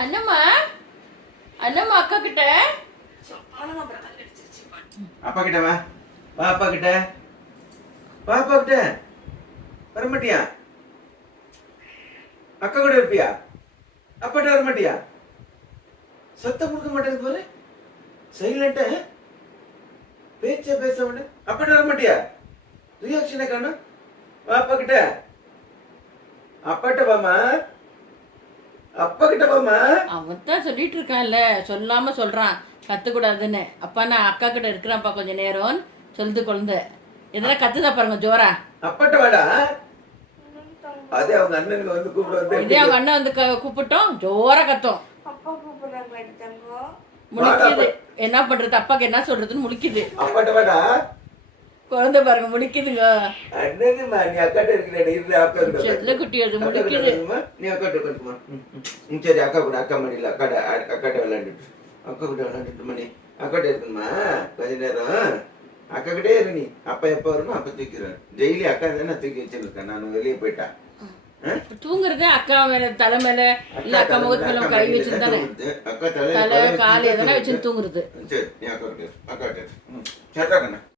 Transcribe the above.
அண்ணம்மா அண்ணம்மா அக்கா கிட்ட அப்பா கிட்ட வா வா அப்பா கிட்ட வா அப்பா கிட்ட வரமாட்டியா அக்கா கூட இருப்பியா அப்பாட்ட வரமாட்டியா சத்தம் கொடுக்க மாட்டேங்குது போல சைலண்டா பேச்ச பேச மாட்டேன் அப்பாட்ட வரமாட்டியா ரியாக்ஷனை காணும் வா அப்பா கிட்ட அப்பாட்ட வாமா அப்பா கிட்ட வாமா அவன் தான் சொல்லிட்டு இருக்கான்ல சொல்லாம சொல்றான் கத்துக்கூடாதுன்னு அப்பா நான் அக்கா கிட்ட இருக்கிறான்ப்பா கொஞ்ச நேரம் சொல்லுது குழந்தை இதெல்லாம் கத்துதா பாருங்க ஜோரா அப்பாட்ட வாடா அதே அவங்க அண்ணனுக்கு வந்து கூப்பிட வந்து இதே அவங்க அண்ணன் வந்து கூப்பிட்டோம் ஜோரா கத்தும் முழிக்குது என்ன பண்றது அப்பாக்கு என்ன சொல்றதுன்னு முழிக்குது அப்பாட்ட வாடா குழந்தை பாருங்க முழிக்குதுங்க அண்ணனுமா நீ அக்காட்ட இருக்கிற இரு அக்கா கிட்ட செல்ல குட்டி அது முழிக்குது நீ அக்காட்ட உட்காந்துமா சரி அக்கா கூட அக்கா மடியில அக்காட்ட விளையாண்டுட்டு அக்கா கூட விளையாண்டுட்டு மணி அக்காட்ட இருக்குமா கொஞ்ச நேரம் அக்கா கிட்டே இரு நீ அப்பா எப்ப வரணும் அப்ப தூக்கிடுவேன் டெய்லி அக்கா தானே தூக்கி வச்சிருக்கேன் நான் வெளியே போயிட்டேன் தூங்குறது அக்கா மேல தலை மேல இல்ல அக்கா முகத்து மேல கை வச்சிருந்தானே அக்கா தலை கால் எதனா வச்சு தூங்குறது சரி நீ அக்கா கிட்ட அக்கா கிட்ட சரி